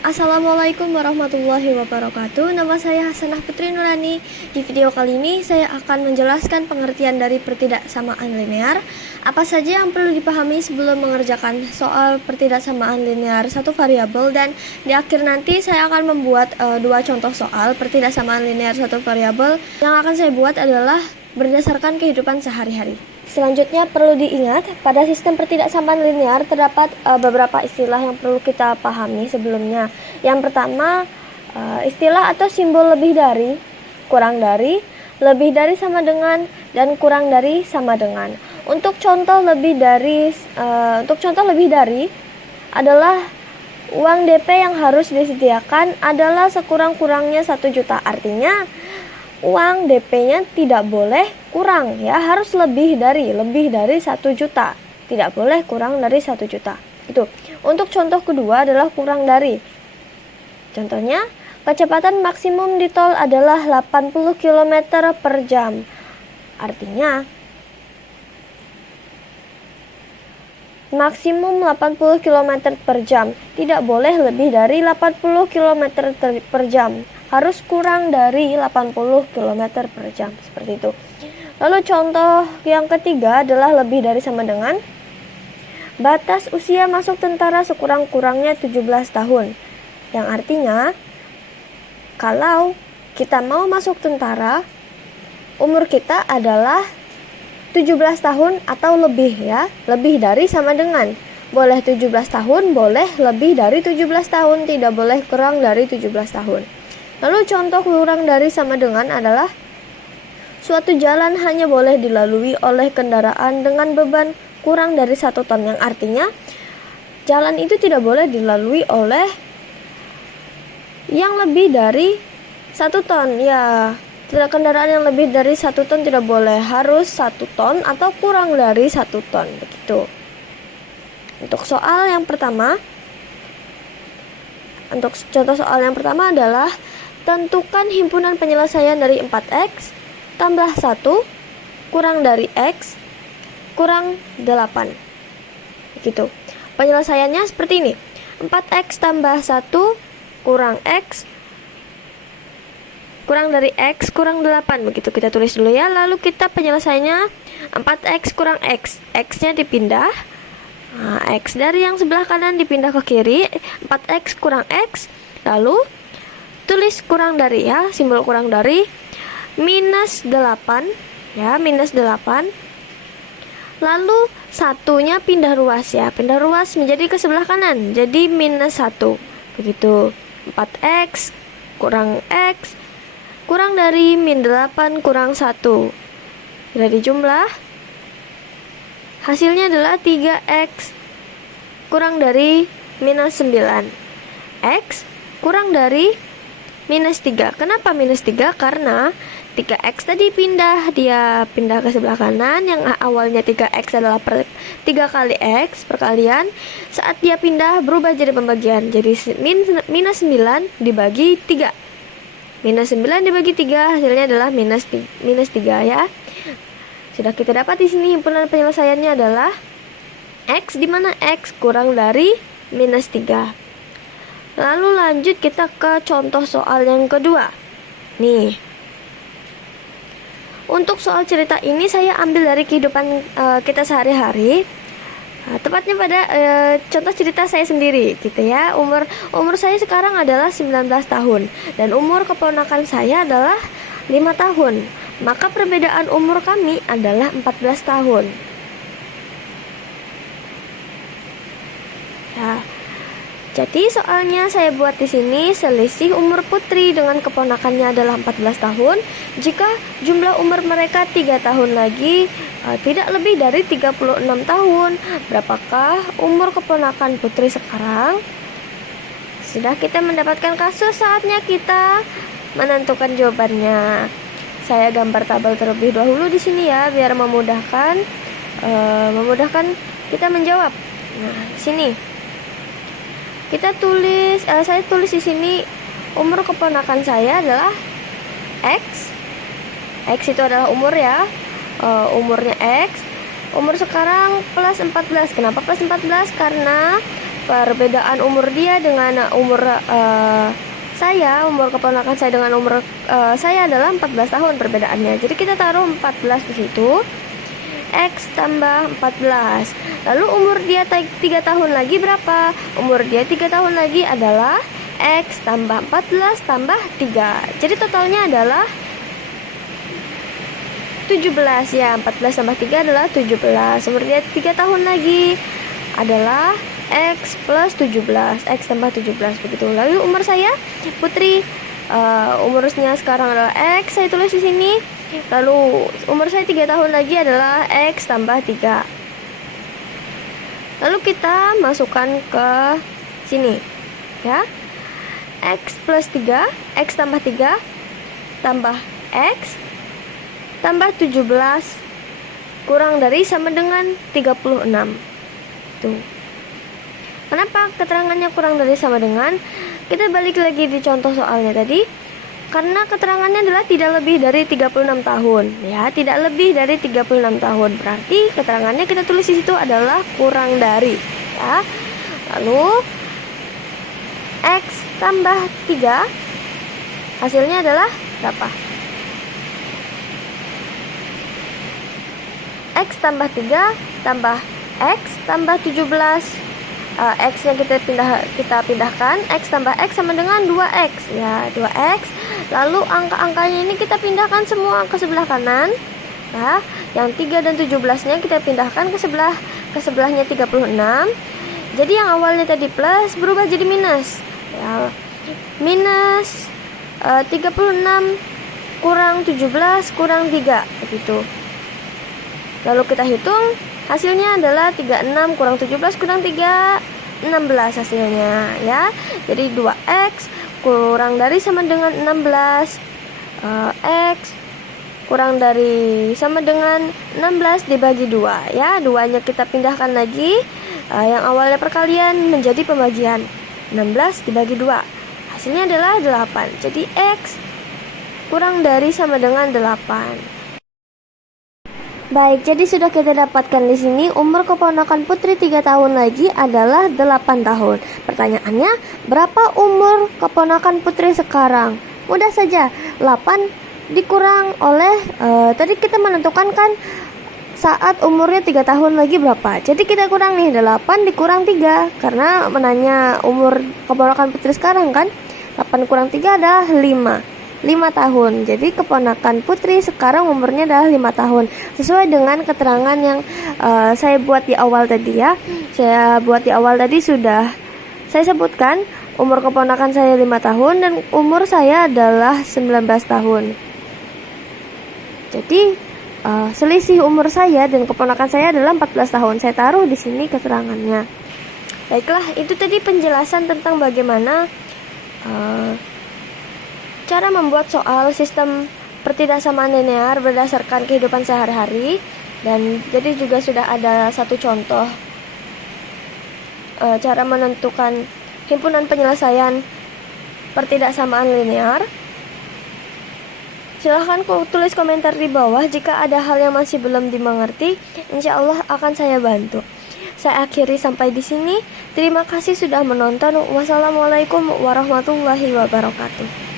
Assalamualaikum warahmatullahi wabarakatuh. Nama saya Hasanah Putri Nurani. Di video kali ini saya akan menjelaskan pengertian dari pertidaksamaan linear. Apa saja yang perlu dipahami sebelum mengerjakan soal pertidaksamaan linear satu variabel, dan di akhir nanti saya akan membuat dua contoh soal pertidaksamaan linear satu variabel. Yang akan saya buat adalah berdasarkan kehidupan sehari-hari. Selanjutnya perlu diingat, pada sistem pertidaksamaan linear terdapat beberapa istilah yang perlu kita pahami sebelumnya. Yang pertama, istilah atau simbol lebih dari, kurang dari, lebih dari sama dengan, dan kurang dari sama dengan. Untuk contoh lebih dari adalah uang DP yang harus disediakan adalah sekurang-kurangnya 1 juta. Artinya uang DP-nya tidak boleh kurang, ya, harus lebih dari 1 juta, tidak boleh kurang dari 1 juta. Itu. Untuk contoh kedua adalah kurang dari. Contohnya, kecepatan maksimum di tol adalah 80 km per jam. Artinya maksimum 80 km per jam, tidak boleh lebih dari 80 km per jam, harus kurang dari 80 km per jam, seperti itu. Lalu contoh yang ketiga adalah lebih dari sama dengan batas usia masuk tentara sekurang-kurangnya 17 tahun, yang artinya kalau kita mau masuk tentara, umur kita adalah 17 tahun atau lebih, ya, lebih dari sama dengan. Boleh 17 tahun, boleh lebih dari 17 tahun, tidak boleh kurang dari 17 tahun. Lalu contoh kurang dari sama dengan adalah suatu jalan hanya boleh dilalui oleh kendaraan dengan beban kurang dari 1 ton, yang artinya jalan itu tidak boleh dilalui oleh yang lebih dari 1 ton, ya. Kendaraan yang lebih dari 1 ton tidak boleh, harus 1 ton atau kurang dari 1 ton, begitu. Untuk contoh soal yang pertama adalah tentukan himpunan penyelesaian dari 4x tambah 1 kurang dari x kurang 8. Begitu. Penyelesaiannya seperti ini. 4x tambah 1 kurang x kurang dari x kurang 8. Begitu kita tulis dulu, ya. Lalu kita penyelesaiannya 4x kurang x. X-nya dipindah. Nah, x dari yang sebelah kanan dipindah ke kiri. 4x kurang x. Lalu tulis kurang dari, ya, simbol kurang dari, minus 8, ya, minus 8. Lalu satunya pindah ruas, ya, pindah ruas menjadi ke sebelah kanan, jadi minus 1. Begitu. 4x kurang x kurang dari min 8 kurang 1. Bila dijumlah, hasilnya adalah 3x kurang dari minus 9. X kurang dari minus 3. Kenapa minus 3? Karena 3x tadi dia pindah ke sebelah kanan. Yang awalnya 3x adalah 3 kali x, perkalian. Saat dia pindah berubah jadi pembagian. Jadi minus 9 dibagi 3. Minus 9 dibagi 3 hasilnya adalah minus 3, ya. Sudah kita dapat di sini himpunan penyelesaiannya adalah x, di mana x kurang dari minus 3. Lalu lanjut kita ke contoh soal yang kedua. Nih, untuk soal cerita ini saya ambil dari kehidupan kita sehari-hari. Tepatnya pada contoh cerita saya sendiri, gitu, ya. Umur saya sekarang adalah 19 tahun dan umur keponakan saya adalah 5 tahun. Maka perbedaan umur kami adalah 14 tahun. Ya. Jadi soalnya saya buat di sini selisih umur putri dengan keponakannya adalah 14 tahun. Jika jumlah umur mereka 3 tahun lagi, tidak lebih dari 36 tahun. Berapakah umur keponakan putri sekarang? Sudah kita mendapatkan kasus, saatnya kita menentukan jawabannya. Saya gambar tabel terlebih dahulu di sini, ya, biar memudahkan kita menjawab. Nah, di sini saya tulis di sini umur keponakan saya adalah x. X itu adalah umur, ya. Umurnya x. Umur sekarang plus 14. Kenapa plus 14? Karena perbedaan umur dia dengan umur umur keponakan saya dengan umur saya adalah 14 tahun perbedaannya. Jadi kita taruh 14 di situ. X tambah 14. Lalu umur dia 3 tahun lagi berapa? Umur dia 3 tahun lagi adalah X tambah 14 tambah 3. Jadi totalnya adalah 17 ya. 14 tambah 3 adalah 17. Umur dia 3 tahun lagi adalah X plus 17. X tambah 17 begitu. Lalu umur saya Putri umurnya sekarang adalah X, saya tulis di sini. Lalu umur saya 3 tahun lagi adalah X tambah 3. Lalu kita masukkan ke sini ya. X plus 3, X tambah 3 tambah X tambah 17 kurang dari sama dengan 36. Tuh. Kenapa keterangannya kurang dari sama dengan? Kita balik lagi di contoh soalnya tadi. Karena keterangannya adalah tidak lebih dari 36 tahun. Ya, tidak lebih dari 36 tahun. Berarti keterangannya kita tulis di situ adalah kurang dari, ya. Lalu X tambah 3 hasilnya adalah berapa? X tambah 3 tambah X tambah 17. X yang kita pindahkan, X tambah X sama dengan 2X ya, 2X. Lalu angka-angkanya ini kita pindahkan semua ke sebelah kanan ya. Yang 3 dan 17 nya kita pindahkan ke sebelahnya 36. Jadi yang awalnya tadi plus berubah jadi minus ya. Minus 36 kurang 17 kurang 3 begitu. Lalu kita hitung, hasilnya adalah 36 kurang 17 kurang 3, 16 hasilnya ya. Jadi 2X kurang dari sama dengan 16, X kurang dari sama dengan 16 dibagi 2 ya. 2-nya kita pindahkan lagi, yang awalnya perkalian menjadi pembagian. 16 dibagi 2 hasilnya adalah 8. Jadi X kurang dari sama dengan 8. Baik, jadi sudah kita dapatkan di sini umur keponakan Putri 3 tahun lagi adalah 8 tahun. Pertanyaannya, berapa umur keponakan Putri sekarang? Mudah saja, 8 dikurang oleh tadi kita menentukan kan saat umurnya 3 tahun lagi berapa. Jadi kita kurang nih, 8 dikurang 3 karena menanya umur keponakan Putri sekarang kan. 8 kurang 3 adalah 5 tahun. Jadi keponakan Putri sekarang umurnya adalah 5 tahun. Sesuai dengan keterangan yang saya buat di awal tadi ya. Saya buat di awal tadi sudah saya sebutkan umur keponakan saya 5 tahun dan umur saya adalah 19 tahun. Jadi selisih umur saya dan keponakan saya adalah 14 tahun. Saya taruh di sini keterangannya. Baiklah, itu tadi penjelasan tentang bagaimana cara membuat soal sistem pertidaksamaan linear berdasarkan kehidupan sehari-hari. Dan jadi juga sudah ada satu contoh cara menentukan himpunan penyelesaian pertidaksamaan linear. Silahkan tulis komentar di bawah jika ada hal yang masih belum dimengerti. Insya Allah akan saya bantu. Saya akhiri sampai di sini. Terima kasih sudah menonton. Wassalamualaikum warahmatullahi wabarakatuh.